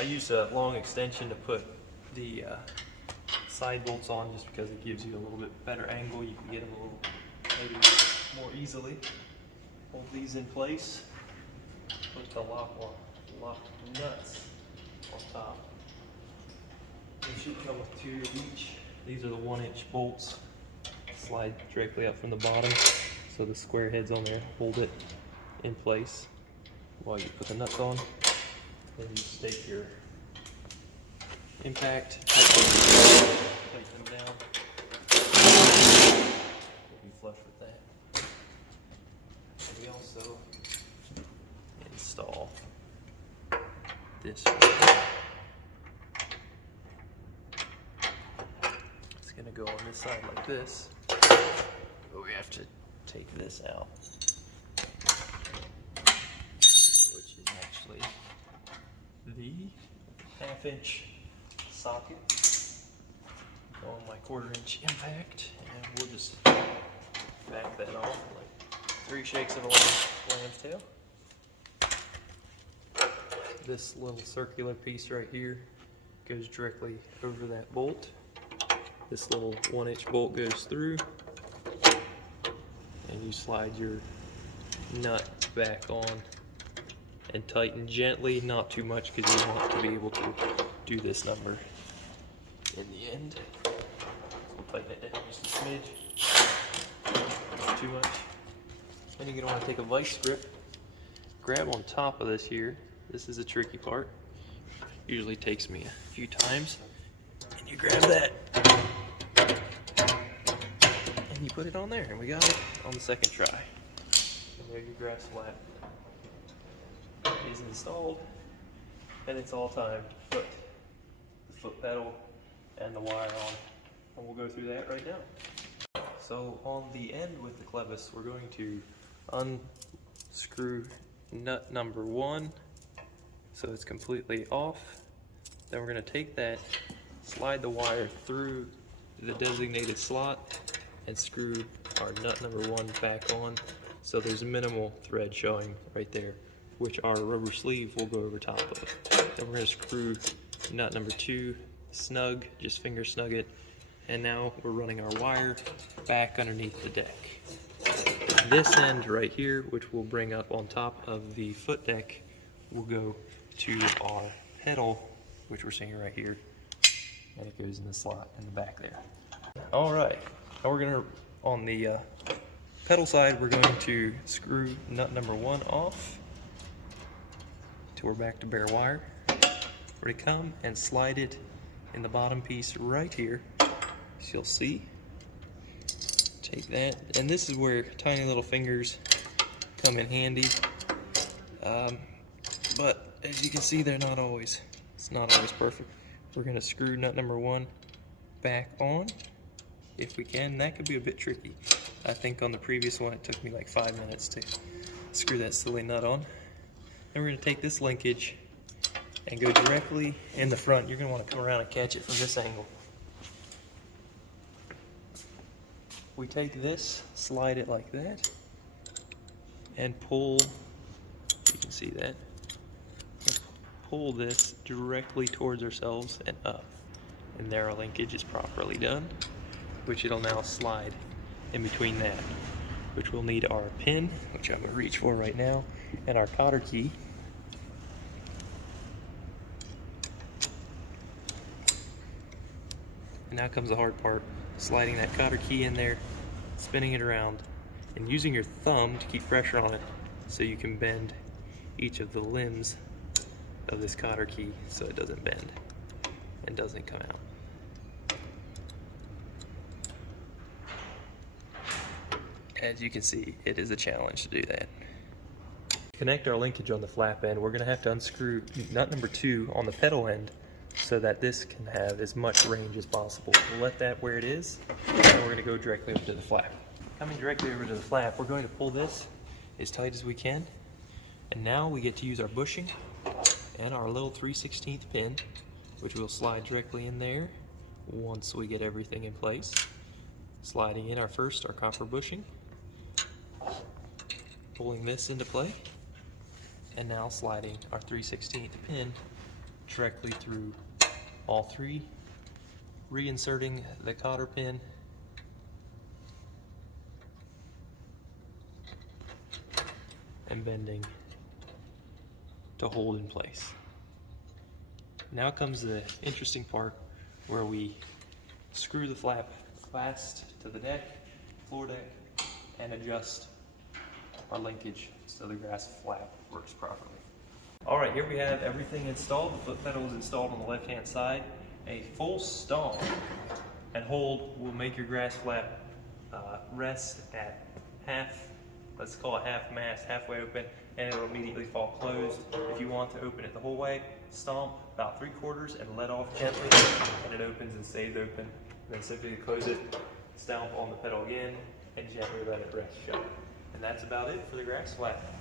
I use a long extension to put the side bolts on just because it gives you a little bit better angle. You can get them a little maybe more easily. Hold these in place. Put the lock nuts on top. They should come with 2 of each. These are the 1-inch bolts. Slide directly up from the bottom, so the square heads on there hold it in place while you put the nuts on. Then you stake your impact, tighten them down. We'll be flush with that. And we also install this right here. It's going to go on this side like this, but we have to take this out, which is actually the 1/2-inch socket on my 1/4-inch impact, and we'll just back that off like 3 shakes of a lamb's tail. This little circular piece right here goes directly over that bolt. This little 1-inch bolt goes through, and you slide your nut back on and tighten gently, not too much because you want to be able to do this number in the end. So we'll tighten it down just a smidge, not too much. Then you're going to want to take a vice grip, grab on top of this here. This is a tricky part. Usually takes me a few times. And you grab that and you put it on there, and we got it on the second try. And there your grass flat is installed, and it's all time to put the foot pedal and the wire on, and we'll go through that right now. So on the end with the clevis, we're going to unscrew nut number 1 so it's completely off. Then we're going to take that, slide the wire through the designated slot, and screw our nut number 1 back on so there's minimal thread showing right there, which our rubber sleeve will go over top of. Then we're going to screw nut number 2 snug, just finger snug it, and now we're running our wire back underneath the deck. This end right here, which we'll bring up on top of the foot deck, will go to our pedal, which we're seeing right here, and it goes in the slot in the back there. All right, now we're going to, on the pedal side, we're going to screw nut number 1 off till we're back to bare wire. We're going to come and slide it in the bottom piece right here, so you'll see. Take that, and this is where tiny little fingers come in handy, but as you can see, it's not always perfect. We're going to screw nut number 1 back on if we can. That could be a bit tricky. I think on the previous one it took me like 5 minutes to screw that silly nut on. Then we're going to take this linkage and go directly in the front. You're going to want to come around and catch it from this angle. We take this, slide it like that, and pull, you can see that, pull this directly towards ourselves and up. And there our linkage is properly done, which it'll now slide in between that, which we'll need our pin, which I'm going to reach for right now, and our cotter key. And now comes the hard part, sliding that cotter key in there, spinning it around, and using your thumb to keep pressure on it so you can bend each of the limbs of this cotter key so it doesn't bend and doesn't come out. As you can see, it is a challenge to do that. To connect our linkage on the flap end, we're going to have to unscrew nut number 2 on the pedal end so that this can have as much range as possible. We'll let that where it is, and we're going to go directly over to the flap. Coming directly over to the flap, we're going to pull this as tight as we can, and now we get to use our bushing and our little 3/16 pin, which we'll slide directly in there once we get everything in place. Sliding in our copper bushing, pulling this into play, and now sliding our 3/16 pin directly through all three, reinserting the cotter pin and bending to hold in place. Now comes the interesting part where we screw the flap fast to the deck, floor deck, and adjust our linkage so the grass flap works properly. Alright, here we have everything installed. The foot pedal is installed on the left hand side. A full stomp and hold will make your grass flap rest at half, let's call it half mast, halfway open, and it will immediately fall closed. If you want to open it the whole way, stomp about 3/4 and let off gently, and it opens and stays open. And then simply close it, stomp on the pedal again, and gently let it rest shut. And that's about it for the grass flap.